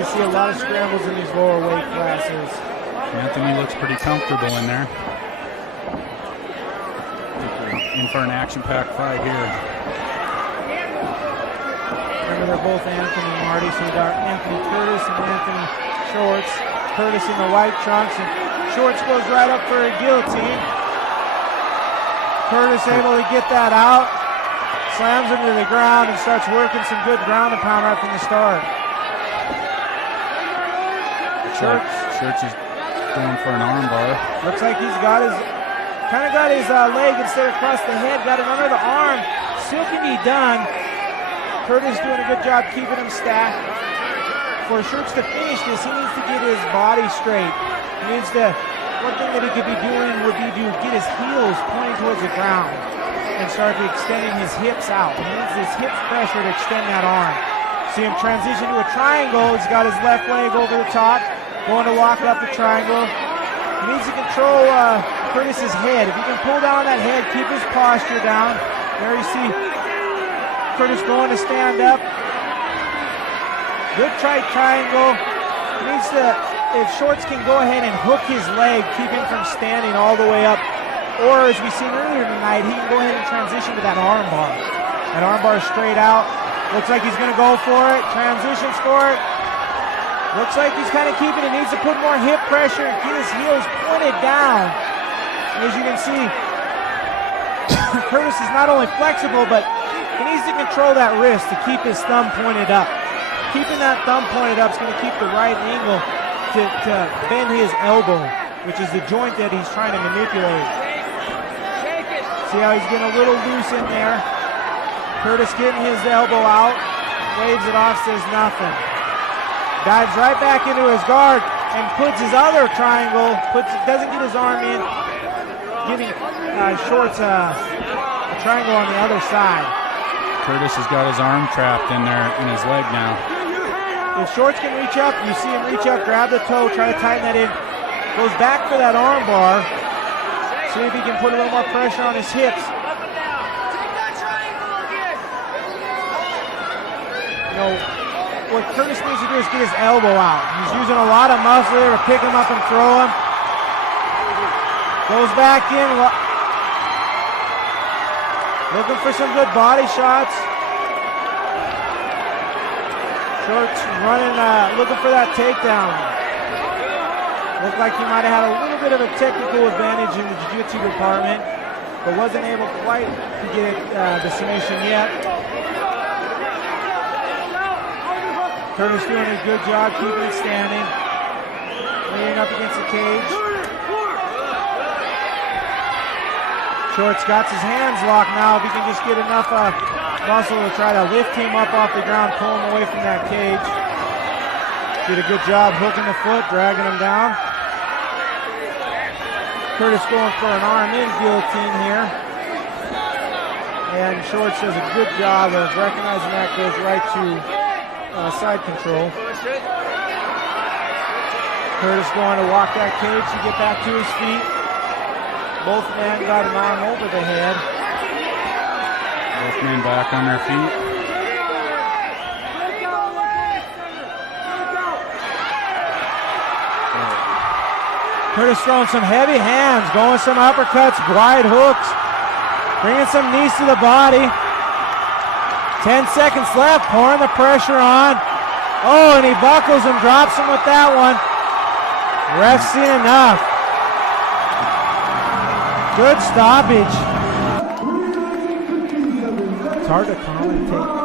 to see a lot of scrambles in these lower weight classes. Anthony looks pretty comfortable in there. In for an action-packed fight here. Remember, they're both Anthony Marty, so we got Anthony Curtis and Anthony Shurts. Curtis in the white trunks, and Shurts goes right up for a guillotine. Curtis able to get that out, slams him to the ground, and starts working some good ground and pound right from the start. Shurts is going for an arm bar. Looks like he's got his, leg instead of across the head, got it under the arm. Still can be done. Curtis doing a good job keeping him stacked. For Shurts to finish this, he needs to get his body straight. He needs to, one thing that he could be doing would be to get his heels pointing towards the ground and start extending his hips out. He needs his hip pressure to extend that arm. See him transition to a triangle. He's got his left leg over the top, going to lock up the triangle. He needs to control Curtis's head. If he can pull down that head, keep his posture down. There you see Curtis going to stand up. Good triangle. He needs to, if Shurts can go ahead and hook his leg, keep him from standing all the way up. Or as we seen earlier tonight, he can go ahead and transition to that arm bar. That arm bar straight out. Looks like he's going to go for it. Transitions for it. Looks like he's kind of keeping it. Needs to put more hip pressure and get his heels pointed down. And as you can see, Curtis is not only flexible, but he needs to control that wrist to keep his thumb pointed up. Keeping that thumb pointed up is going to keep the right angle to bend his elbow, which is the joint that he's trying to manipulate. See how he's getting a little loose in there. Curtis getting his elbow out, waves it off, says nothing. Dives right back into his guard and puts his other triangle, doesn't get his arm in, giving Shurts a triangle on the other side. Curtis has got his arm trapped in there in his leg now. If Shurts can reach up, you see him reach up, grab the toe, try to tighten that in. Goes back for that arm bar. See if he can put a little more pressure on his hips. You know, what Curtis needs to do is get his elbow out. He's using a lot of muscle there to pick him up and throw him. Goes back in. Looking for some good body shots. Shurts running, looking for that takedown. Looked like he might have had a little bit of a technical advantage in the jiu-jitsu department, but wasn't able quite to get the submission yet. Curtis doing a good job keeping it standing. Leaning up against the cage. Shurts got his hands locked now. If he can just get enough muscle to try to lift him up off the ground, pull him away from that cage. Did a good job hooking the foot, dragging him down. Curtis going for an arm-in guillotine here. And Shurts does a good job of recognizing that, goes right to side control. Curtis going to walk that cage to get back to his feet. Both men got an arm over the head. Both men back on their feet. Curtis throwing some heavy hands, going some uppercuts, wide hooks, bringing some knees to the body. 10 seconds left, pouring the pressure on. Oh, and he buckles him, drops him with that one. Ref's seen enough. Good stoppage. It's hard to commentate